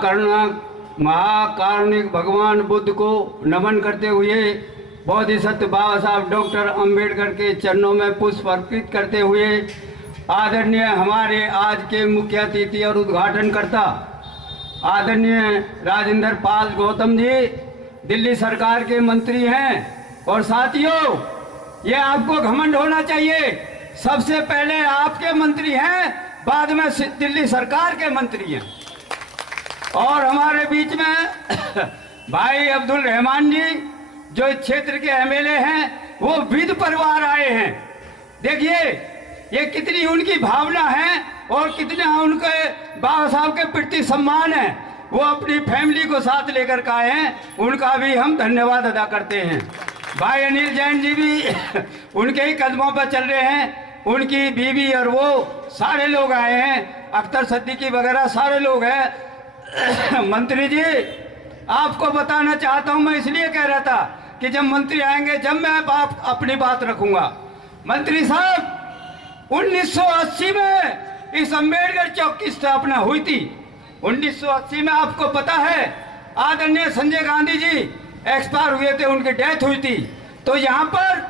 करुणा महाकारुणिक भगवान बुद्ध को नमन करते हुए बोधिसत्व बाबा साहब डॉक्टर अंबेडकर के चरणों में पुष्प अर्पित करते हुए आदरणीय हमारे आज के मुख्य अतिथि और उद्घाटनकर्ता आदरणीय राजेंद्र पाल गौतम जी दिल्ली सरकार के मंत्री हैं। और साथियों, ये आपको घमंड होना चाहिए, सबसे पहले आपके मंत्री हैं, बाद में दिल्ली सरकार के मंत्री हैं। और हमारे बीच में भाई अब्दुल रहमान जी जो इस क्षेत्र के एमएलए हैं, वो विध परिवार आए हैं। देखिए ये कितनी उनकी भावना है और कितना उनके बाबा साहब के प्रति सम्मान है। वो अपनी फैमिली को साथ लेकर के आए हैं, उनका भी हम धन्यवाद अदा करते हैं। भाई अनिल जैन जी भी उनके ही कदमों पर चल रहे हैं, उनकी बीवी और वो सारे लोग आए हैं, अख्तर सिद्दीकी वगैरह सारे लोग हैं। मंत्री जी आपको बताना चाहता हूं, मैं इसलिए कह रहा था कि जब मंत्री आएंगे जब मैं आप अपनी बात रखूंगा। मंत्री साहब 1980 में इस अंबेडकर चौक की स्थापना हुई थी। 1980 में आपको पता है आदरणीय संजय गांधी जी एक्सपायर हुए थे, उनकी डेथ हुई थी। तो यहाँ पर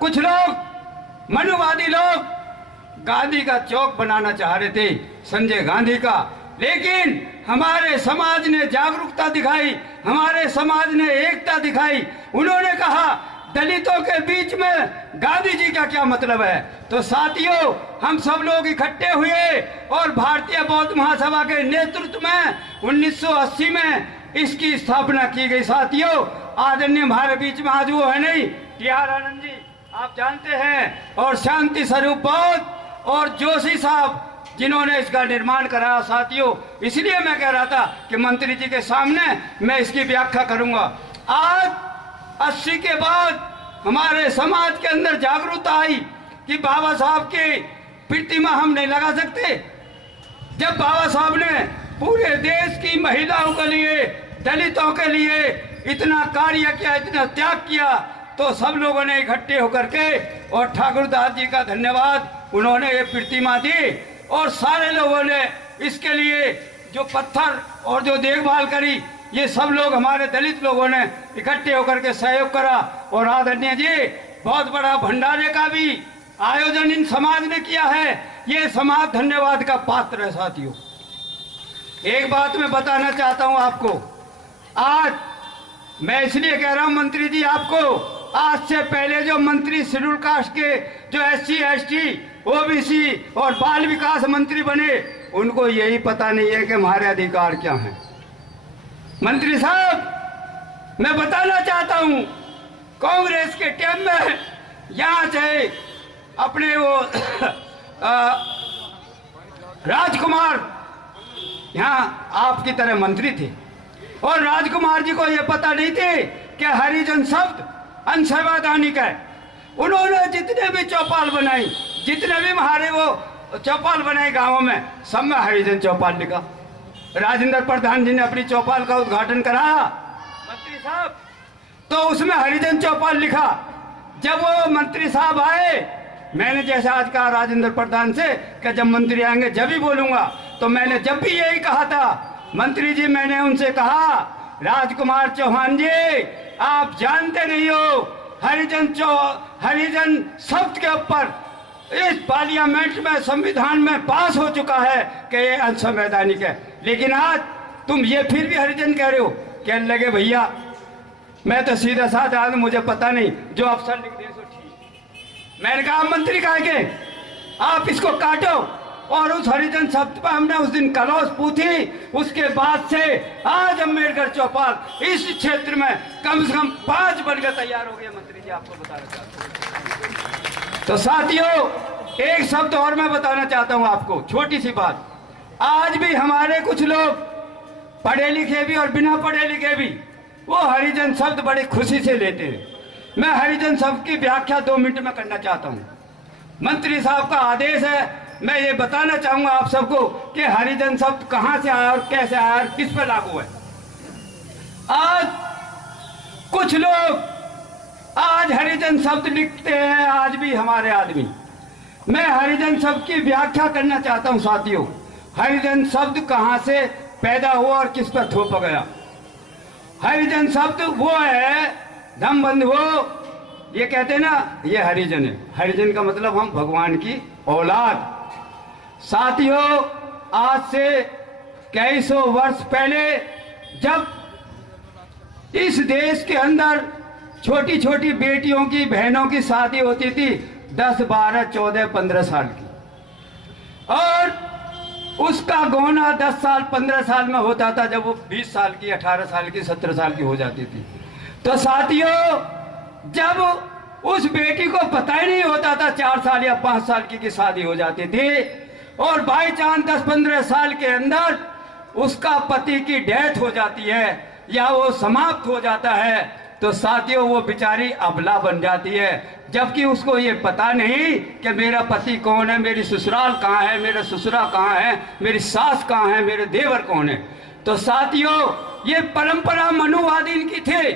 कुछ लोग मनुवादी लोग गांधी का चौक बनाना चाह रहे थे, संजय गांधी का, लेकिन हमारे समाज ने जागरूकता दिखाई, हमारे समाज ने एकता दिखाई। उन्होंने कहा दलितों के बीच में गांधी जी का क्या मतलब है। तो साथियों हम सब लोग इकट्ठे हुए और भारतीय बौद्ध महासभा के नेतृत्व में 1980 में इसकी स्थापना की गई। साथियों आदरणीय हमारे बीच में आज वो है नहीं, टी.आर. आनंद जी आप जानते हैं, और शांति स्वरूप बौद्ध और जोशी साहब जिन्होंने इसका निर्माण कराया। साथियों इसलिए मैं कह रहा था कि मंत्री जी के सामने मैं इसकी व्याख्या करूंगा। आज 80 के बाद हमारे समाज के अंदर जागरूकता आई कि बाबा साहब की प्रतिमा हम नहीं लगा सकते। जब बाबा साहब ने पूरे देश की महिलाओं के लिए, दलितों के लिए इतना कार्य किया, इतना त्याग किया, तो सब लोगों ने इकट्ठे होकर के, और ठाकुर दास जी का धन्यवाद, उन्होंने ये प्रतिमा दी और सारे लोगों ने इसके लिए जो पत्थर और जो देखभाल करी, ये सब लोग हमारे दलित लोगों ने इकट्ठे होकर के सहयोग करा। और आदरणीय जी बहुत बड़ा भंडारे का भी आयोजन इन समाज ने किया है, ये समाज धन्यवाद का पात्र है। साथियों एक बात मैं बताना चाहता हूं आपको, आज मैं इसलिए कह रहा हूं मंत्री जी आपको, आज से पहले जो मंत्री शेड्यूल कास्ट के, जो SC ST OBC और बाल विकास मंत्री बने, उनको यही पता नहीं है कि हमारे अधिकार क्या हैं। मंत्री साहब मैं बताना चाहता हूं, कांग्रेस के टाइम में यहां से अपने वो राजकुमार यहाँ आपकी तरह मंत्री थे, और राजकुमार जी को यह पता नहीं थे कि हरिजन शब्द अंशवादानिक है। उन्होंने जितने भी चौपाल बनाई, जितने भी हमारे वो चौपाल बनाए गांवों में, सब में हरिजन चौपाल लिखा। राजेंद्र प्रधान जी ने अपनी चौपाल का उद्घाटन कराया मंत्री साहब, तो उसमें हरिजन चौपाल लिखा। जब वो मंत्री साहब आए, मैंने जैसे आज कहा राजेंद्र प्रधान से कि जब मंत्री आएंगे जब ही बोलूंगा, तो मैंने जब भी यही कहा था मंत्री जी, मैंने उनसे कहा राजकुमार चौहान जी आप जानते नहीं हो हरिजन शब्द के ऊपर इस पार्लियामेंट में, संविधान में पास हो चुका है कि ये असंवैधानिक है, लेकिन आज तुम ये फिर भी हरिजन कह रहे हो। कहने लगे भैया मैं तो सीधा साधा आदमी, मुझे पता नहीं, जो अफसर लिख दे सो ठीक। मैंने कहा मंत्री कहा के आप इसको काटो, और उस हरिजन शब्द पर हमने उस दिन कलौस पूछी। उसके बाद से आज अम्बेडकर चौपाल इस क्षेत्र में कम से कम 5 बनकर तैयार हो गए। मंत्री जी आपको बताना चाहता हूँ। तो साथियों एक शब्द और मैं बताना चाहता हूँ आपको, छोटी सी बात। आज भी हमारे कुछ लोग पढ़े लिखे भी और बिना पढ़े लिखे भी वो हरिजन शब्द बड़ी खुशी से लेते हैं। मैं हरिजन शब्द की व्याख्या 2 मिनट में करना चाहता हूँ। मंत्री साहब का आदेश है, मैं ये बताना चाहूंगा आप सबको कि हरिजन शब्द कहां से आया और कैसे आया और किस पर लागू है। आज कुछ लोग आज हरिजन शब्द लिखते हैं, आज भी हमारे आदमी। मैं हरिजन शब्द की व्याख्या करना चाहता हूं साथियों। हरिजन शब्द कहां से पैदा हुआ और किस पर थोपा गया। हरिजन शब्द वो है, धम बंधुओं, ये कहते हैं ना, ये हरिजन है। हरिजन का मतलब हम भगवान की औलाद। साथियों, आज से कई सौ वर्ष पहले जब इस देश के अंदर छोटी छोटी बेटियों की, बहनों की शादी होती थी 10, 12, 14, 15 साल की, और उसका गौना 10 साल 15 साल में होता था, जब वो 20 साल की, 18 साल की, 17 साल की हो जाती थी। तो साथियों, जब उस बेटी को पता ही नहीं होता था 4 साल या 5 साल की शादी हो जाती थी, और बाई चांस 10-15 साल के अंदर उसका पति की डेथ हो जाती है या वो समाप्त हो जाता है, तो साथियों वो बेचारी अबला बन जाती है, जबकि उसको ये पता नहीं कि मेरा पति कौन है, मेरी ससुराल कहाँ है, मेरा ससुरा कहाँ है, मेरी सास कहाँ है, मेरे देवर कौन है। तो साथियों, ये परंपरा मनुवादी की थे,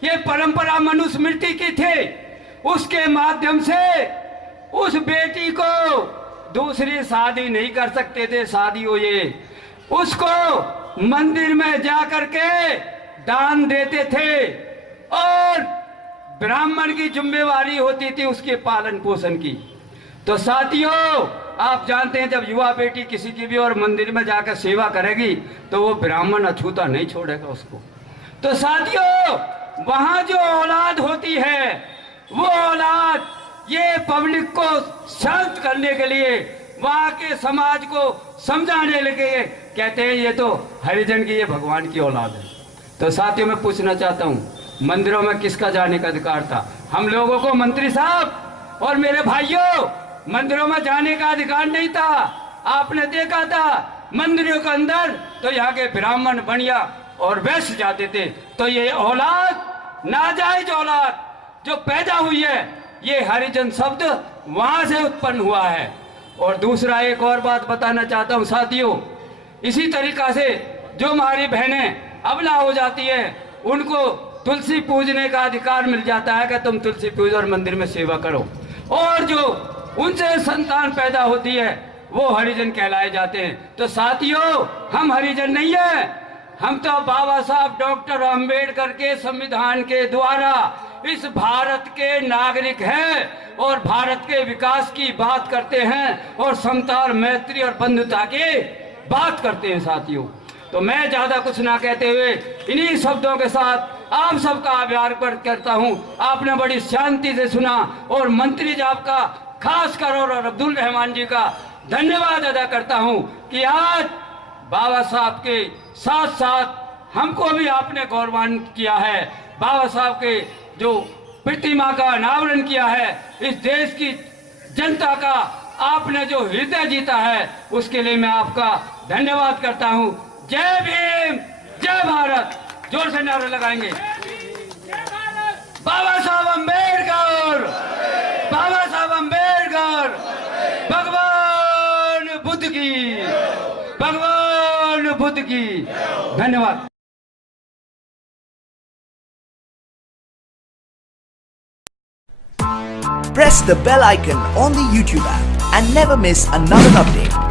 ये परंपरा मनुस्मृति की थे। उसके माध्यम से उस बेटी को दूसरी शादी नहीं कर सकते थे। शादियों ये उसको मंदिर में जा करके दान देते थे, और ब्राह्मण की जिम्मेवारी होती थी उसके पालन पोषण की। तो साथियों, आप जानते हैं, जब युवा बेटी किसी की भी और मंदिर में जाकर सेवा करेगी तो वो ब्राह्मण अछूता नहीं छोड़ेगा उसको। तो साथियों, वहां जो औलाद होती है, वो औलाद ये पब्लिक को शांत करने के लिए, वहां के समाज को समझाने लगे, कहते हैं ये तो हरिजन की, ये भगवान की औलाद है। तो साथियों, मैं पूछना चाहता हूँ, मंदिरों में किसका जाने का अधिकार था? हम लोगों को, मंत्री साहब और मेरे भाइयों, मंदिरों में जाने का अधिकार नहीं था। आपने देखा था मंदिरों के अंदर तो यहाँ के ब्राह्मण, बनिया और वैश्य जाते थे। तो ये औलाद, नाजायज औलाद जो पैदा हुई है, ये हरिजन शब्द वहां से उत्पन्न हुआ है। और दूसरा एक और बात बताना चाहता हूँ साथियों, इसी तरीका से जो हमारी बहनें अबला हो जाती है, उनको तुलसी पूजने का अधिकार मिल जाता है कि तुम तुलसी पूजो और मंदिर में सेवा करो, और जो उनसे संतान पैदा होती है वो हरिजन कहलाए जाते हैं। तो साथियों, हम हरिजन नहीं है, हम तो बाबा साहब डॉक्टर अंबेडकर के संविधान के द्वारा इस भारत के नागरिक हैं, और भारत के विकास की बात करते हैं, और समता और मैत्री और बंधुता की बात करते हैं साथियों। तो मैं ज्यादा कुछ ना कहते हुए इन्हीं शब्दों के साथ आप सबका आभार व्यक्त करता हूं। आपने बड़ी शांति से सुना, और मंत्री जी आपका खास कर और अब्दुल रहमान जी का धन्यवाद अदा करता हूं कि आज बाबा साहब के साथ साथ हमको भी आपने गौरवान्वित किया है। बाबा साहब के जो प्रतिमा का अनावरण किया है, इस देश की जनता का आपने जो हृदय जीता है, उसके लिए मैं आपका धन्यवाद करता हूं। जय भीम, जय भारत। जोर से नारे लगाएंगे। बाबा साहब अम्बेडकर, बाबा साहब अम्बेडकर, भगवान बुद्ध की, भगवान बुद्ध की। धन्यवाद। Press the bell icon on the YouTube app and never miss another update.